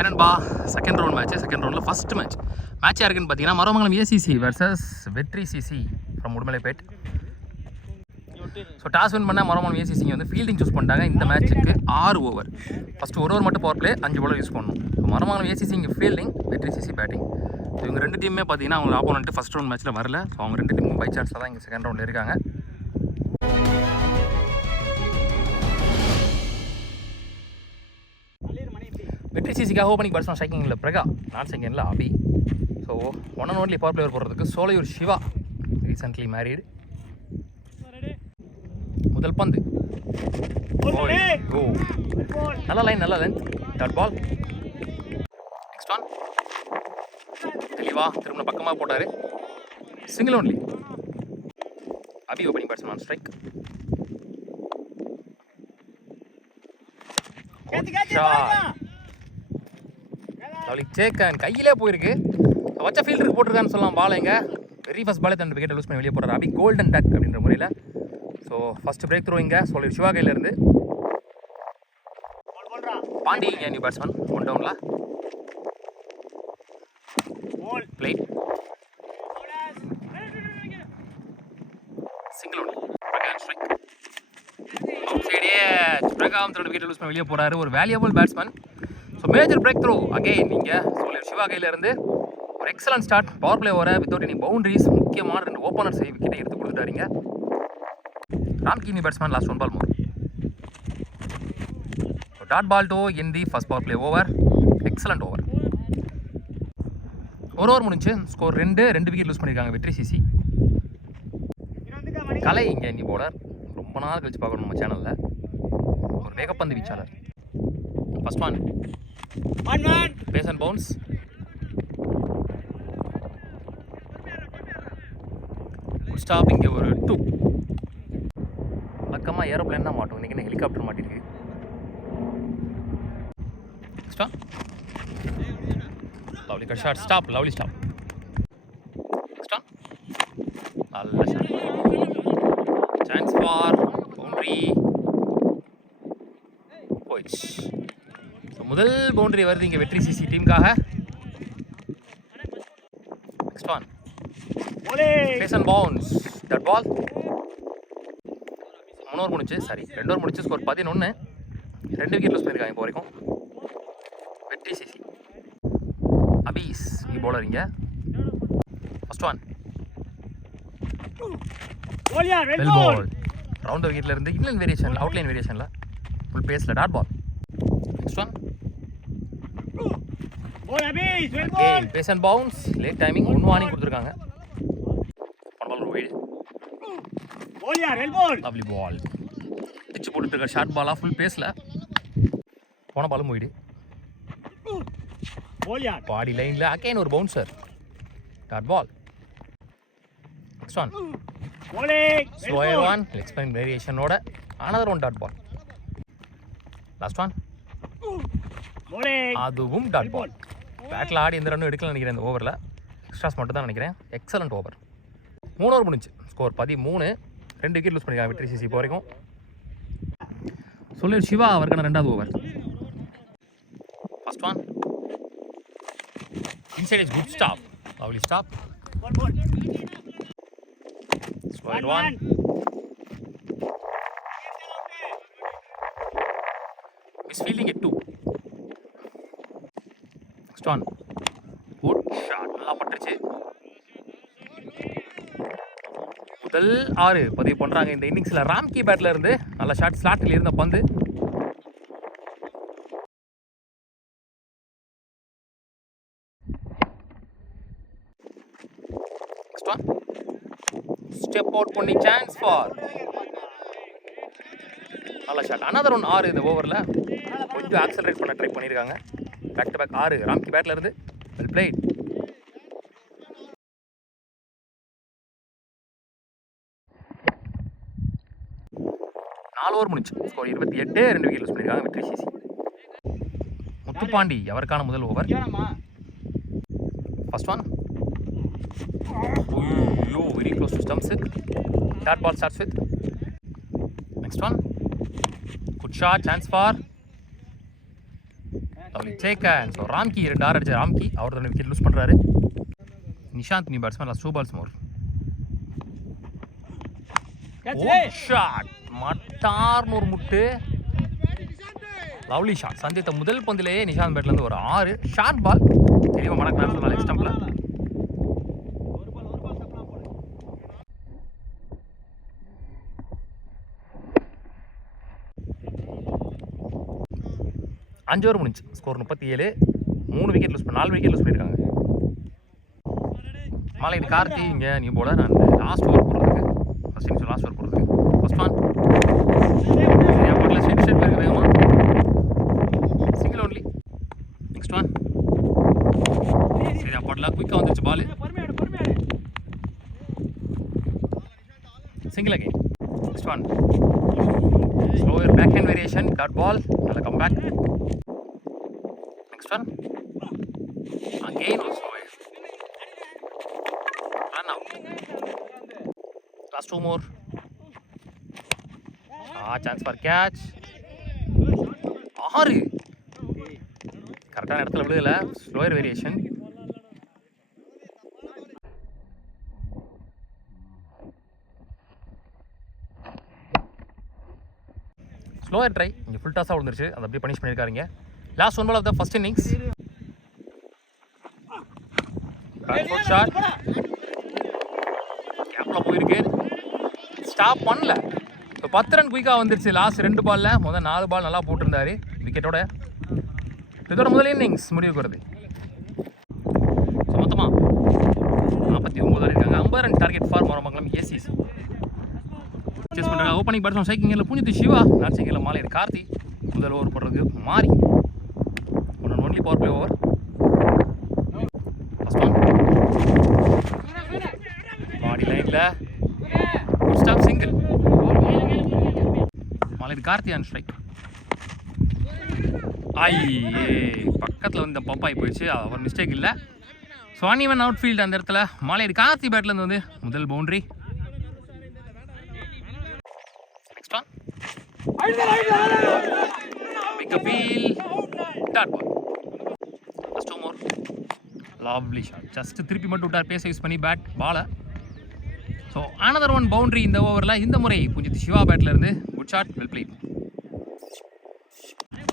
ஐரன்பா second ரவுண்டில் first match யாருக்குன்னு பார்த்தீங்கன்னா Maramangalam ACC versus Vetri CC from Udumalaipet. So toss win பண்ண மரமங்கலம் ஏசிசிங்க வந்து ஃபீல்டிங் சூஸ் பண்ணிட்டாங்க. இந்த மேட்ச்சுக்கு 6 ஓவர், ஃபஸ்ட்டு ஒரு ஓவர் மட்டும் பவர் பிளே 5 bowler யூஸ் பண்ணணும். ஸோ மரமங்கலம் ஏசிசி இங்கே ஃபீல்டிங், வெற்றி சிசி பேட்டிங். ஸோ இவங்க 2 டீமே பார்த்தீங்கன்னா அவங்க ஆப்போனன்ட்டு ஃபஸ்ட் ரவுண்ட் மேட்ச்சில் வரல. ஸோ அவங்க 2 டீமும் பை சான்ஸில் தான் இங்கே செகண்ட் ரவுண்டில் இருக்காங்க. வெற்றி சிசிக்காக ஓப்பனிங் பேட்ஸ்மேன் ஸ்ட்ரைக்கிங்கில் பிரகா, நான் செகண்டில் Abhi. So 1 and only power player போடுறதுக்கு சோலையூர் சிவா, ரீசென்ட்லி மேரீடு. முதல் பந்து நல்ல line dot ball. Next one தெளிவா திரும்ப பக்கமாக போட்டார், single only. Abhi opening batsman strike. சேக்கன் கையிலே போயிருக்கு, வச்ச ஃபீல்டருக்கு போட்டிருக்கான்னு சொல்லலாம். பால் எங்க வெரி ஃபஸ்ட் பாலே தன் விக்கெட்டை லூஸ் பண்ணி வெளியே போடுறாரு அபி, கோல்டன் டக் அப்படின்ற முறையில். ஸோ ஃபஸ்ட் பிரேக் த்ரோ இங்கே சொல்லி சிவா கையிலேருந்து. பாண்டி இங்கே நியூ பேட்ஸ்மேன் 1 டவுனில் பிளேட், சிங்கிள் ஒன்லி. பிரகாம் தன்னோட விக்கெட்டை லூஸ் பண்ணி வெளியே போகிறாரு, ஒரு valuable batsman. So major breakthrough again இங்கே சொல்லி சிவா கையிலேருந்து. ஒரு எக்ஸலன்ட் ஸ்டார்ட், பவர் பிளே வர வித்தவுட் எனி பவுண்டரிஸ். முக்கியமான 2 ஓப்பனர்ஸ் விக்கெட்டை எடுத்து கொடுத்துட்டாருங்க. Ramki batsman last 1 ball more. Dot ball two in the first power play over. Excellent over. ஒரு ஓவர் முடிஞ்சு ஸ்கோர் 2 விக்கெட் லூஸ் பண்ணியிருக்காங்க வெற்றி சிசி. கலை இங்கே இன்னி போலர், ரொம்ப நாள் கழிச்சு பார்க்கணும் நம்ம சேனலில். ஒரு வேகப்பந்து வீச்சாளர். First one pace and bounce. Stop இங்கே ஒரு 2. வழக்கமாக ஏரோப்ளேன் தான் மாட்டோம், இன்றைக்கி ஹெலிகாப்டர் மாட்டிருக்கு. Lovely cut shot, stop, lovely stop. நல்ல ஷாட், சான்ஸ் ஃபார் பவுண்டரி போயிடுச்சு. ஸோ முதல் பவுண்டரி வருது இங்கே வெற்றி சிசி டீமுக்காக. Next one pace and bounce dot ball. 3 over முடிச்சு, 2 ஓவர் முடிச்சு ஸ்கோர் 11. 2 விக்கெட் லூஸ் பண்ணியிருக்காங்க இப்போ வரைக்கும் வெற்றி சிசி. அபீஸ் நீ பவுலர் இங்கே. First one well ball, round விக்கெட்ல இருந்து இன்லைன் வேரியேஷன், அவுட்லைன் வேரியேஷனில் ஃபுல் பேஸில் dot ball. Next one pace and bounce, late timing, 1 warning கொடுத்துருக்காங்க. லவ்லி பால், பிச்சு போட்டுட்டு இருக்க ஷார்ட் பாலா ஃபுல் பேஸில் போன பாலும் போயிடு. பாடி லைனில் அகைன் ஒரு bouncer dot ball. Next one slower one, explain வேரியேஷனோட another one dot ball. Last one அதுவும் டாட் பால். பேட்டில் ஆடி எந்த ரன்னும் எடுக்கல நினைக்கிறேன் இந்த ஓவரில், எக்ஸ்ட்ராஸ் மட்டும் தான் நினைக்கிறேன். Excellent over. 3 ஓவர் முடிஞ்சு ஸ்கோர் 13. 2 விக்கெட் லூஸ் பண்ணிருக்காங்க வெற்றி சிசி இப்போ வரைக்கும். சொல்லி சிவா அவருக்கான 2வது over. First one inside is good stop, lovely stop. Score 1. Miss fielding at 2. Next one good shot, நல்லா பட்டுருச்சு. முதல் 6 பதிவு பண்ணுறாங்க இந்த இன்னிங்ஸில் ராம்கி பேட்டில் இருந்து. நல்ல ஷாட், ஸ்லாட்டில் இருந்த பந்து. ஸ்டெப் அவுட் பண்ணி சான்ஸ் ஃபார் நல்ல ஷாட். அனதர் ஒன் 6 இந்த ஓவரில். கொஞ்சம் ஆக்சலரேட் பண்ண ட்ரை பண்ணியிருக்காங்க. பேக் டு பேக் 6 ராம்கி பேட்டில் இருந்து. Well played. ஓவர் முடிச்சு ஸ்கோர் 28. 2 விக்கெட் லூஸ் பண்ணியிருக்காங்க வெற்றி சிசி. முத்துப்பாண்டி அவருக்கான முதல் over. First one very close to stumps. Dot ball starts with. Next one good shot, chance for taken. So Ramki 2 ஆர் அடிச்ச ராம்கி அவர் தான் விக்கெட் லூஸ் பண்ணுறாரு. Nishanth new batsman last 2 balls more. Shot மட்டார்னு ஒரு முட்டு. Lovely shot. சந்தித்த முதல் பந்திலேயே நிஷாந்த் பேட்லேருந்து ஒரு 6 ஷார்ட் பால். தெளிவாக மடக்கலாம் சொல்லலாம் லெக் ஸ்டம்பில். அஞ்சு ஓவர் முடிஞ்சு. Score 37. 3 wicket lose 4 wicket lose பண்ணியிருக்காங்க. மாலையீடு கார்த்தி இங்கே நீ போல நான் லாஸ்ட் ஓவர் போடுறதுக்கு ஃபஸ்ட் இன்னிங்ஸ் லாஸ்ட் ஓவர் போடுறதுக்கு ஃபஸ்ட் ஒன் சரியா போடல. ஸ்ட்ரெயிட் போயிருக்கு வேகமாக. Single only. நெக்ஸ்ட் ஒன் சரியா போடல. குயிக்காக வந்துருச்சு ball. Single again. Next one slower back hand variation dot ball. நல்ல come back. Next one. Again also. Run out. Last 2 more. Chance for catch. 6. கரெக்டான இடத்துல விழுகல. Slower variation. ஸ்லோயர் ட்ரை இங்கே full டாஸாக விழுந்துருச்சு. அதை அப்படியே பனிஷ் பண்ணியிருக்காருங்க. Last 1 ball of the first innings. Back foot shot. கேப்ல போயிருக்கு. ஸ்டாப் பண்ணல. இப்போ 10 ரன் குயிக்காக வந்துருச்சு லாஸ்ட் 2 பாலில். முதல் 4 பால் நல்லா போட்டிருந்தாரு விக்கெட்டோட. இதோட முதல் இன்னிங்ஸ் முடிவுக்கு வருது. ஸோ மொத்தமாக 49 இருக்காங்க. 50 run target for Moramangalam ACC. Chase பண்ணுறாங்க. ஓப்பனிங் பேட்ஸ்மேன் சைக்கிங்கில் புனித் சிவா. நான் சைக்கிங்கில் மாலையீடு கார்த்தி. முதல் ஓவர் போடுறதுக்கு மாறி. only power play over. First one. Body line la. Good stop single. Malaiyidu Karthi on strike. பக்கத்தில் வந்து பம்பாய் போயிடுச்சு. அவர் மிஸ்டேக் இல்லை. ஸோ அன்இவன் அவுட் ஃபீல்டு அந்த இடத்துல. மாலையீடு கார்த்தி பேட்லேருந்து வந்து முதல் boundary. Next one pick up feel dot ball. Lovely shot. Just திருப்பி மட்டும் விட்டார் பேச யூஸ் பண்ணி பேட் பாலை. ஸோ அனதர் ஒன் பவுண்டரி இந்த ஓவரில். இந்த முறை புஞ்சித் சிவா பேட்டில் இருந்து. Good shot, well played.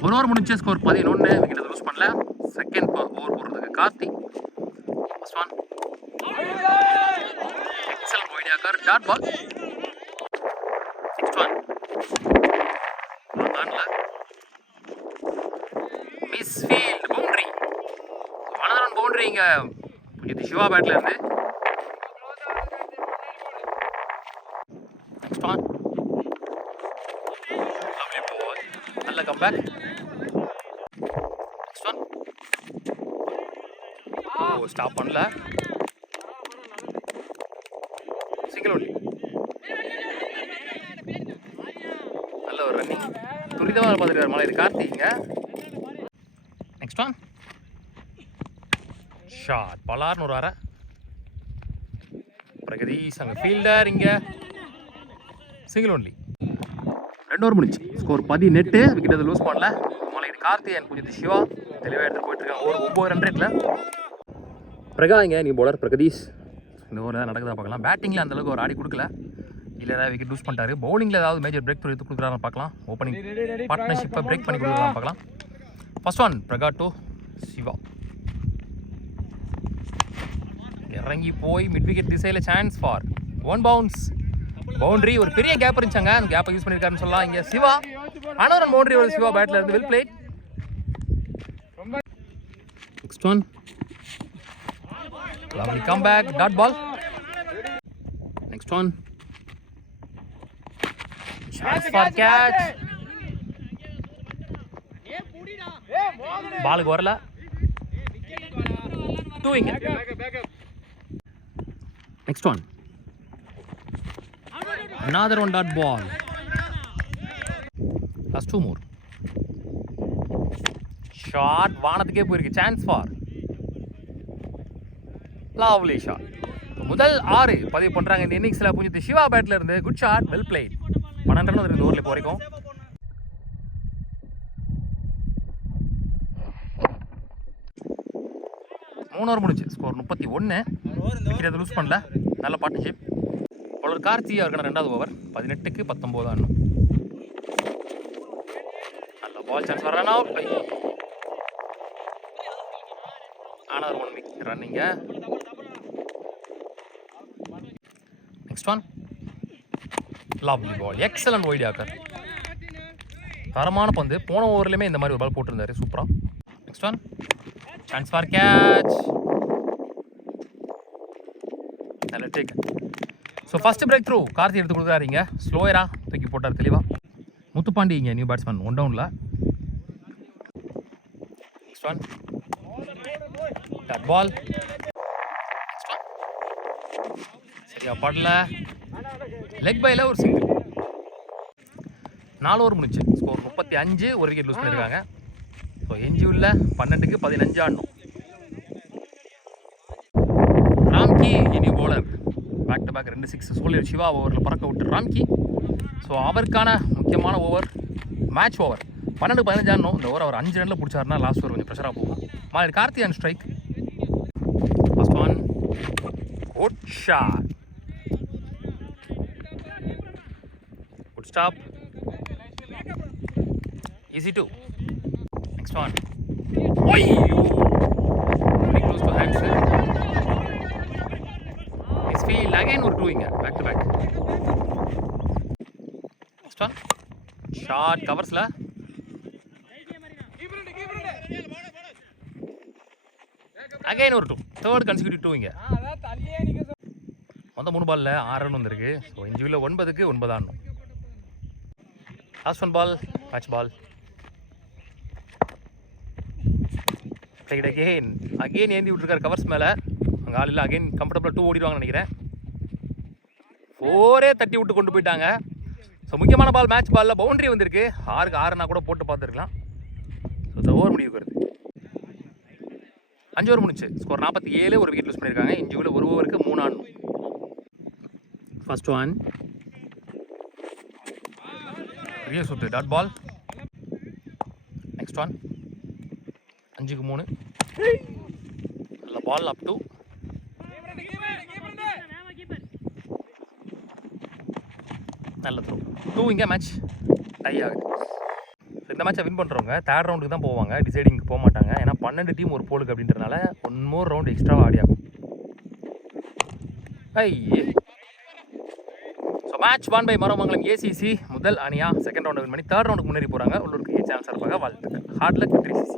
ஒரு ஓவர் முடிஞ்ச ஸ்கோர் 11. விக்கெட் லூஸ் பண்ணல. செகண்ட் ஓவர் போடுறதுக்கு Karthi. First one excellent wide yorker dot ball. Next one misfield boundary. Another boundary இங்கே புஞ்சித் சிவா பேட்டில் இருந்து. Next one lovely ball. நல்ல கம்பேக். நெக்ஸ்ட் ஒன் ஸ்டாப் பண்ணல. Single only. நல்ல ஒரு ரன்னிங். துரிதமாக பார்த்துட்டு மாலையீடு கார்த்திங்க. Next one shot. பலார்னு ஒரு அரை. பிரகதீஷ் அங்கே ஃபீல்டர். இங்கே சிங்கிள் ஒன்லி. 2 ஓவர் முடிச்சு. ஸ்கோர் 18. விக்கெட் அதை லூஸ் பண்ணல. மாலையீடு கார்த்தி அண்ட் புஞ்சித் சிவா தெளிவாக எடுத்துகிட்டு போயிட்டுருக்காங்க. ஒரு 9 ரன் ரேட்டில். பிரகா இங்கே நீ பவுலர் பிரகதீஷ். இந்த ஓவர் தான் நடக்குதா பார்க்கலாம். பேட்டிங்கில் அந்தளவுக்கு ஒரு ஆடி கொடுக்கல. இல்லை ஏதாவது விக்கெட் லூஸ் பண்ணிட்டாரு. பவுலிங்கில் ஏதாவது மேஜர் பிரேக் எடுத்து கொடுக்குறான்னு பார்க்கலாம். ஓப்பனிங் பார்ட்னர்ஷிப்பை பிரேக் பண்ணி கொடுக்குறான்னு பார்க்கலாம். First one Praga to Siva. இறங்கி போய் மிட் விக்கெட் திசையில் சான்ஸ் ஃபார் 1 பவுன்ஸ் பவுண்டரி. ஒரு பெரிய கேப் இருந்துச்சாங்க. அந்த கேப்பை யூஸ் பண்ணியிருக்காருன்னு சொல்லலாம். இங்கே சிவா அனதர் பவுண்டரி ஒரு சிவா பேட்டில் இருந்து. Well played. Next one lovely come back dot ball. Next one chance for catch. பாலுக்கு வரல. 2 விக்கெட். Next one. Another one dot ball. Last 2 more. Shot. வானத்துக்கே போயிருக்கு. Chance for. Lovely shot. முதல் 6 பதிவு பண்ணுறாங்க இந்த இன்னிங்ஸில் புஞ்சித் சிவா பேட்டில் இருந்து. Good shot, well played. 12 run ஓவரில் இப்போ வரைக்கும். 3 ஓவர் முடிச்சு. ஸ்கோர் 31. விக்கெட் லூஸ் பண்ணல. நல்ல பார்ட்னர்ஷிப். பவுலர் கார்த்தி அவருக்கான 2வது ஓவர். 18க்கு 19 ஆடணும். நல்ல பால் சான்ஸ் வரானா. another 1 week running. Next one. Lovely ball. Excellent wide Yorker. தரமான பந்து. போன ஓவர்லயுமே இந்த மாதிரி ஒரு பால் போட்டிருந்தாரு. சூப்பரா. Next one. Chance for catch. நல்ல take. So first breakthrough Karthi எடுத்து கொடுக்குறாருங்க. ஸ்லோயரா தூக்கி போட்டார் தெளிவா. முத்துப்பாண்டி இங்கே நியூ பேட்ஸ்மேன் 1 டவுனில். Next one. That ball. Next one. சரியா படல. லெக் பைல ஒரு சிங்கிள். 4 ஓவர் முடிச்சு. ஸ்கோர் 35. ஒரு விக்கெட் லூஸ் பண்ணியிருக்காங்க. ஸோ எஞ்சியுள்ள 12க்கு 15 ஆடணும். ராம்கி இனி bowler. Back to back 2 6 Soliyar Siva ஓவரில் பறக்க விட்டு ராம்கி. ஸோ அவருக்கான முக்கியமான ஓவர் மேட்ச் ஓவர். 12-15 ஆடணும். இந்த ஓவர் அவர் 5 ரனில் பிடிச்சாருன்னா லாஸ்ட் ஓவர் கொஞ்சம் ப்ரெஷராக போகும். மாதிரி Karthi and strike. First one. Good shot. Good stop. Easy 2. Next one. Oi! Very close to hands. Next field again we're doing it. Back to back. Next one. Shot covers la. Again ஒரு 2. Third consecutive 2 இங்க. மொத்தம் 3 பால்ல 6 run வந்திருக்கு. So இஞ்சிவில் 9க்கு 9 ஆடணும். Last one ball match ball. Again ஏந்தி விட்டுருக்காரு covers மேலே. அங்கே ஆள் இல்லை. அகெயின் கம்ஃபர்டபுளாக 2 ஓடிடுவாங்கன்னு நினைக்கிறேன். 4 தட்டி விட்டு கொண்டு போயிட்டாங்க. ஸோ முக்கியமான பால் மேட்ச் பாலில் பவுண்டரி வந்திருக்கு. 6க்கு 6 கூட போட்டு பார்த்துருக்கலாம். ஸோ இந்த ஓவர் முடிவுக்கு வருது. 5 ஓவர் முடிச்சு. ஸ்கோர் 47. ஒரு விக்கெட் லூஸ் பண்ணியிருக்காங்க. இஞ்சிவில் 1 ஓவருக்கு 3 ஆடணும். First one. பெரிய சுத்து. Dot ball. Next one. 5க்கு 3. நல்ல பால் அப் டு. நல்ல த்ரோ. 2 இங்கே மேட்ச் டை ஆகுது. இந்த மேட்சை வின் பண்ணுறவங்க 3rd ரவுண்டுக்கு தான் போவாங்க. டிசைடிங்க்கு போக மாட்டாங்க. ஏன்னா 12 டீம் ஒரு போலுக்கு அப்படின்றனால 1 மோர் ரவுண்டு எக்ஸ்ட்ராவாக ஆடி ஆகும். So match 1 by Maramangalam ACC முதல் அணியாக 2nd ரவுண்டு வின் பண்ணி 3rd ரவுண்டுக்கு முன்னேறி போகிறாங்க. உள்ளூருக்கு சான்ஸ் இருப்பாங்க. வாழ்த்துக்கள். Hard luck 3CC.